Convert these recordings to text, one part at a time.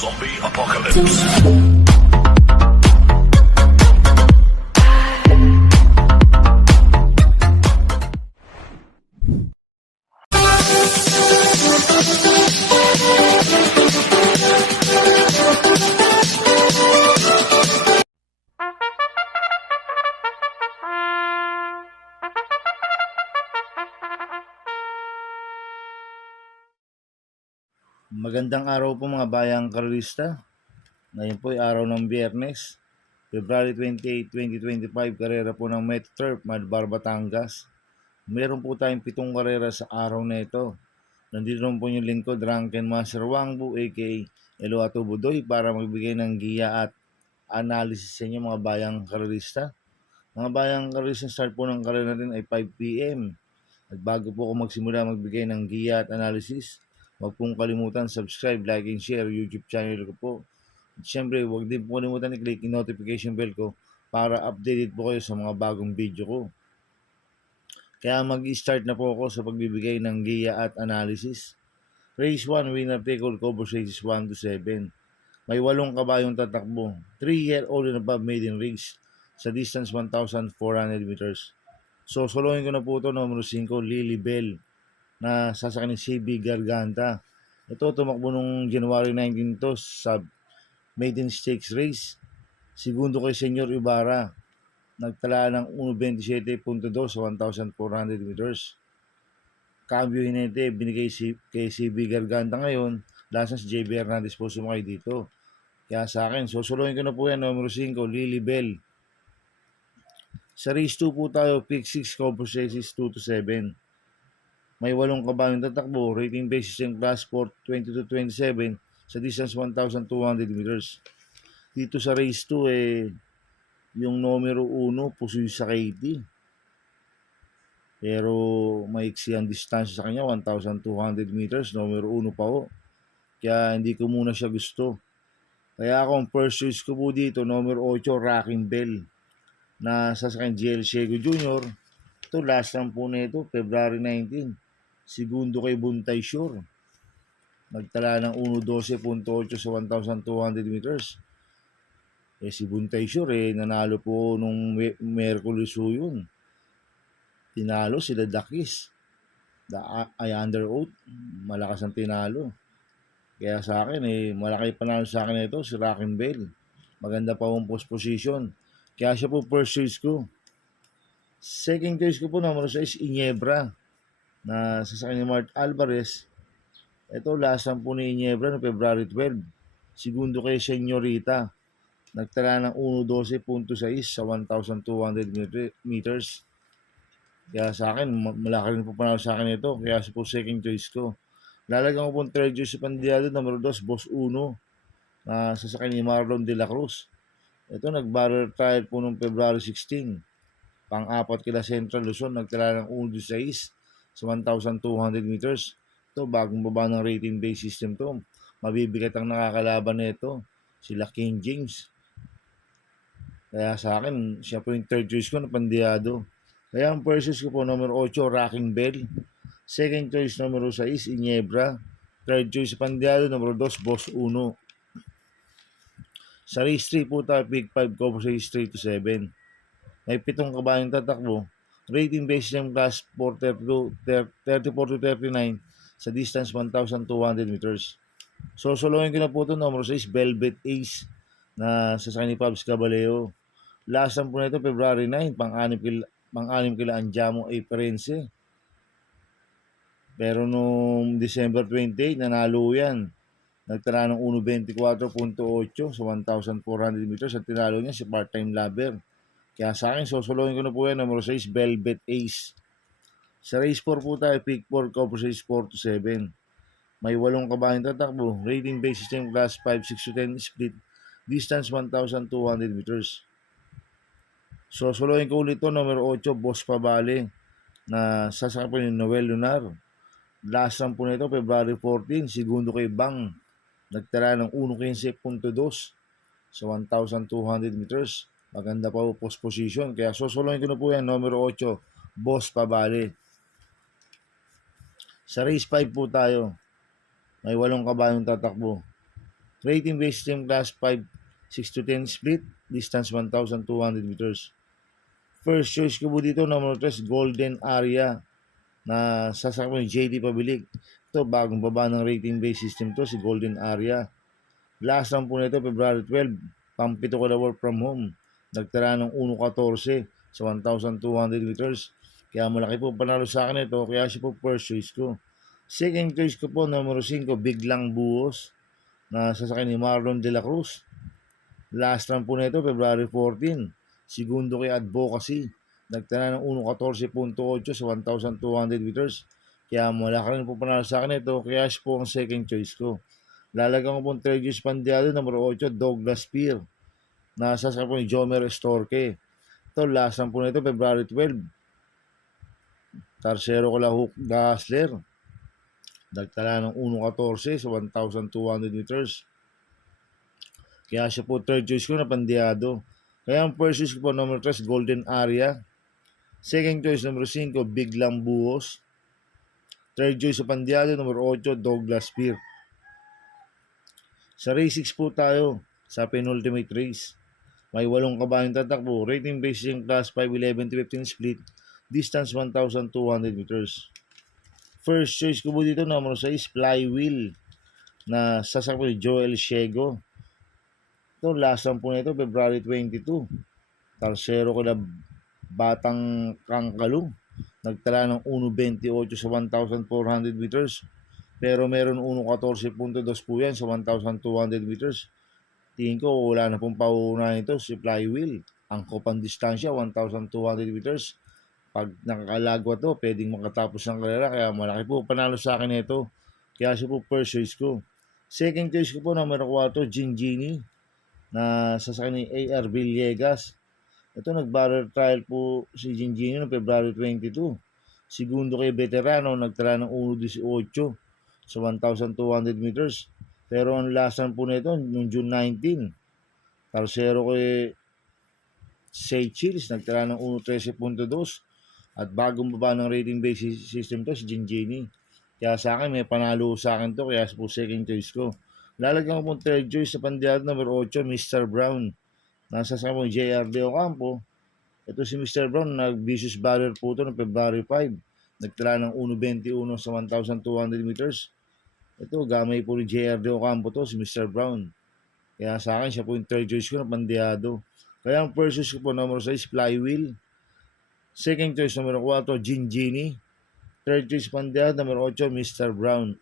Zombie Apocalypse. Magandang araw po mga bayang karerista. Ngayon po ay araw ng Biyernes, February 28, 2025, karera po ng Metro Turf, Madbar, Batangas. Meron po tayong 7 karera sa araw na ito. Nandito naman po yung lingkod, Drunken Master Wangbu, aka Eloato Budoy, para magbigay ng giya at analysis sa inyo mga bayang karerista. Mga bayang karerista, start po ng karera natin ay 5 p.m. At bago po ako magsimula magbigay ng giya at analysis, huwag pong kalimutan subscribe, like, and share YouTube channel ko po. At syempre, huwag din po kalimutan i-click yung notification bell ko para updated po kayo sa mga bagong video ko. Kaya mag-start na po ako sa pagbibigay ng giya at analysis. Race 1, winner take all, cover races 1 to 7. May 8 kabayong tatakbo. 3-year-old and above maiden race sa distance 1,400 meters. So, solohin ko na po ito, numero 5, Lily Bell, na sasakyan ni CB Garganta. Ito, tumakbo nung January 19 to sa maiden stakes race. Segundo kay Senyor Ibarra, nagtala ng 1.27.2 sa 1,400 meters. Cambio Hinete, binigay kay CB Garganta ngayon. Last na si JB Hernandez po sumakay dito. Kaya sa akin, susuluhin ko na po yan, numero 5, Lily Bell. Sa race 2 po tayo, pick 6, cover races 2 to 7. May 8 kabayong tatakbo, rating basis ng class 4, 20 to 27 sa distance 1,200 meters. Dito sa race 2, yung numero 1, Pusoy sa Katie. Pero maiksi ang distansya sa kanya, 1,200 meters, numero 1 pa ho. Kaya hindi ko muna siya gusto. Kaya akong first choice ko po dito, numero 8, Rocking Bell, na sasakyan GL Shego Jr. Ito, last lang po na ito, February 19. Segundo kay Buntay Shore. Nagtala ng 1.12.8 sa 1,200 meters. Si Buntay Shore, nanalo po nung Merkulis yun. Tinalo sila Dakis. Ay under oath. Malakas ang tinalo. Kaya sa akin, malaki panalo sa akin ito, si Rocking Bell. Maganda pa ang post position. Kaya siya po first choice ko. Second choice ko po, numero 6, Iniebra, na sasakyan ni Mart Alvarez. Ito, last lang po ni Iniebra no February 12. Segundo kay Senyorita. Nagtala ng 1.12.6 sa 1,200 meters. Kaya sa akin, malaki rin po panalo sa akin ito. Kaya sa po second choice ko. Lalagyan ko po third choice sa Pandiado, numero 2, Boss Uno, na sasakyan ni Marlon de la Cruz. Ito, nag-barrel trial po noong February 16. Pang-apat kila Central Luzon, nagtala ng 1.6 sa 1,200 meters. Ito, bagong baba ng rating based system to. Mabibigat ang nakakalaban nito, sila King James. Kaya sa akin, siya po yung third choice ko na Pandiado. Kaya ang first choice ko po, numero 8, Rocking Bell. Second choice, numero 6, Iniebra. Third choice, Pandiado. Numero 2, Boss Uno. Sa race 3 po tayo, pick 5, cover race 3 to 7. May 7 kabayong tatakbo. Rating based ng class 34 to 39 sa distance 1,200 meters. So, solohin ko na po ito, numero 6, Velvet Ace, na sasakyan ni Pabs Caballero. Last lang po na ito, February 9, pang-anim kila Andiamo A. Perense. Pero noong December 28, nanalo yan. Nagtala ng 1.24.8 sa 1,400 meters at tinalo niya si part-time lover. Kaya sa akin, susuluhin ko na po yan, numero 6, Velvet Ace. Sa race 4 po tayo, pick 4, cover race 4 to 7. May 8 kabayong tatakbo. Rating based system class 5, 6 to 10 split. Distance 1,200 meters. Susuluhin ko ulit ito, numero 8, Boss Pabale, na sasakyan po ni Noel Lunar. Last lang po na ito, February 14, segundo kay Bang. Nagtala ng 1.15.2 sa 1,200 meters. Maganda pa po post position. Kaya susuluhin ko na po yan, numero 8, Boss Pabale. Sa race 5 po tayo. May 8 kabayong tatakbo. Rating based system class 5, 6 to 10 split, distance 1,200 meters. First choice ko po dito, number 3, Golden Aria, na sasakyan ni JD Pabilig. Ito, bagong baba ng rating based system to, si Golden Aria. Last round po nito, February 12, pampito ko na work from home. Nagtara ng 1.14 sa 1,200 meters. Kaya malaki po panalo sa akin ito, kaya siya po first choice ko. Second choice ko po, number 5, Biglang Buhos, na sasakyan ni Marlon De La Cruz. Last round po nito, February 14, segundo kay Advocacy. Nagtala ng 1.14.8 sa 1,200 meters. Kaya malaki rin po panalo sa akin ito, kaya siya po ang second choice ko. Lalagyan ko pong third choice pandiado, number 8, Douglas Peer, na sasakyan po ni Jomer Estorque. Ito, last round po nito, February 12, Tarsero Kalahuk Gasler. Nagtala ng 1.14 sa 1,200 meters. Kaya siya po third choice ko na pandiado. Kaya ang first choice ko po, number 3, Golden Aria. Second choice, number 5, Biglang Buhos. Third choice sa pandiado, number 8, Douglas Peer. Sa race 6 po tayo, sa penultimate race. May 8 kabayong tatakbo. Rating based yung class 5, 11 to 15 split. Distance 1,200 meters. First choice ko po dito, number 6, Flywheel, na sasakyan ni Joel Shego. Ito, last round po nito, February 22. Tarsero ko na Batang Kangkalong. Nagtala ng 1.28 sa 1,400 meters. Pero meron 1.14.2 po yan sa 1,200 meters. Tingin ko wala na pong pauunahan ito si Flywheel. Ang kopang distansya, 1,200 meters. Pag nakakalagwa to, pwedeng makatapos ng karera. Kaya malaki po panalo sa akin ito. Kaya siya po first choice ko. Second choice ko po, number 4, Gingini, na sasakyan ni A.R. Villegas. Ito, nag-barrel trial po si Gingini noong February 22. Segundo kay Veterano, nagtala ng 1.18 sa 1,200 meters. Pero ang last round po nito, noong June 19, Tarsero kay Say Chills, nagtala ng 1.13.2. At bagong baba ng rating based system to, si Gingini. Kaya sa akin, may panalo sa akin to, kaya po second choice ko. Lalagyan ko pong third choice sa pandiado, number 8, Mr. Brown. Nasa sa mo JR De Ocampo. Ito si Mr. Brown, nag-vicious barrier po ito noong February 5. Nagtala ng 1.21 sa 1,200 meters. Ito, gamay po ni JR De Ocampo to, si Mr. Brown. Kaya sa akin, siya po yung third choice ko na pandiado. Kaya ang first choice ko po, number 6, Flywheel. Second choice, number 4, Gingini. Third choice pandiado, number 8, Mr. Brown.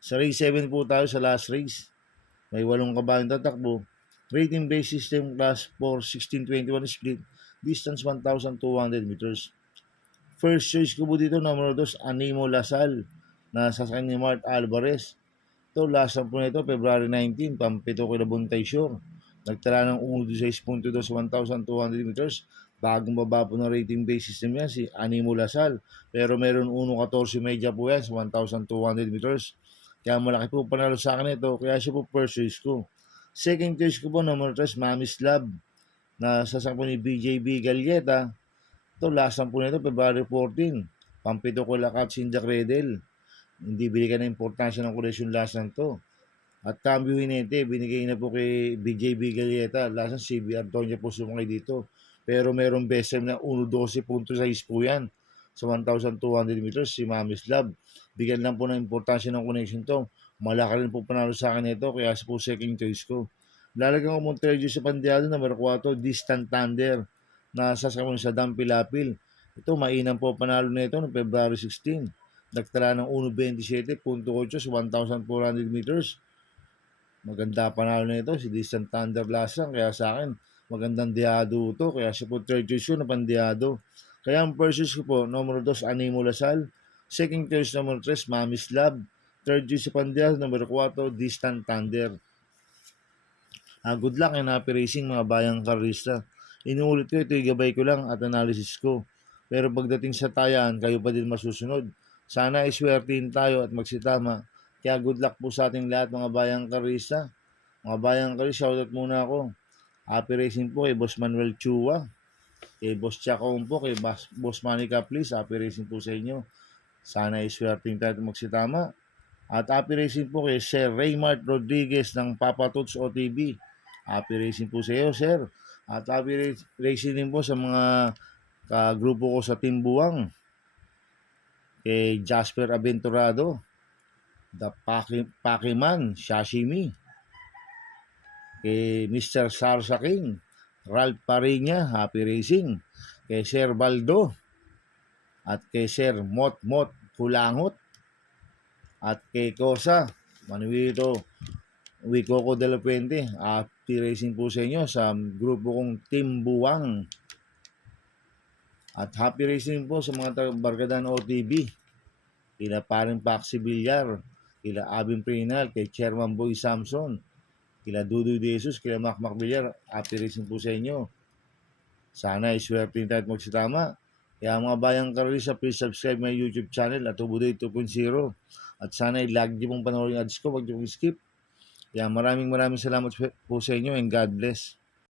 Sa race 7 po tayo sa last race. May 8 kabayong tatakbo. Rating based system class 4, 16-21 split. Distance 1,200 meters. First choice ko po dito, number 2, Animo Lasal, na sasakyan ni Mart Alvarez. Ito, last round po nito, February 19, pampito kay Labuntay Shore. Nagtala ng 1.16.2 sa 1,200 meters. Bagong baba po ng rating based system yan, si Animo Lasal. Pero meron 1.14 media po yan sa 1,200 meters. Kaya malaki po panalo sa akin ito, kaya siya po first choice ko. Second choice ko po, number 3, Mami's Lab, na sasakyan po ni BJB Galieta. Ito, last round po nito, February 14. Pampito ko lakat Sinda Credel. Hindi binigyan ng importansya ng koleksyon last round to. At cambio hinete, binigay na po kay BJB Galieta. Last round, CBR Tonya po sumangay dito. Pero merong best time na 1.12.6 po yan sa 1,200 meters, si Mami's Lab. Bigyan lang po ng importansya ng connection to. Malaki rin po panalo sa akin ito, kaya po second choice ko. Lalagyan ko mong third choice sa pandiado, number 4, Distant Thunder, na sasakyan sa Dampilapil. Ito, mainam po panalo na ito noong February 16. Nagtala ng 1.27.8 sa 1,400 meters. Maganda panalo na ito, si Distant Thunder Lasang. Kaya sa akin, magandang diado ito. Kaya siya po third choice ko na pandiado. Kaya ang first choice ko po, number 2, Animo Lasal. Second choice, number 3, Mami's Lab. Third choice sa pandiado, number 4, Distant Thunder. Good luck and happy racing mga bayang karista. Inuulit ko, ito gabay ko lang at analysis ko. Pero pagdating sa tayan, kayo pa din masusunod. Sana iswertihin tayo at magsitama. Kaya good luck po sa ating lahat mga bayang karista. Mga bayang karista, shoutout muna ako. Happy racing po kay Boss Manuel Chua, kay Boss Chacon po, kay Boss Manica please. Happy racing po sa inyo. Sana iswertihin tayo at magsitama. At happy racing po kay Sir Raymart Rodriguez ng Papa Tots OTV. Happy racing po sa iyo, sir. At happy racing din po sa mga kagrupo ko sa Team Buwang. Kay Jasper Aventurado, The Pakiman, Sashimi. Kay Mr. Sarsa King, Ralph Parinya, happy racing. Kay Sir Baldo. At kay Sir Mot Kulangot. At kay Kosa, Manuelito Wikoko de la Puente, happy racing po sa inyo sa grupo kong Team Buwang. At happy racing po sa mga Barkadan OTV, kila Paring Paxi Villar, kila Abing Prinal, kay Chairman Boy Samson, kila Dudoy De Jesus, kila Macmac Villar, happy racing po sa inyo. Sana iswerte tayo at magsitama. Kaya mga bayang karalista, please subscribe my YouTube channel at Ubudoy 2.0. At sana i-like niyo pong panoorin yung ads ko, wag niyo skip. Kaya maraming salamat po sa inyo and God bless.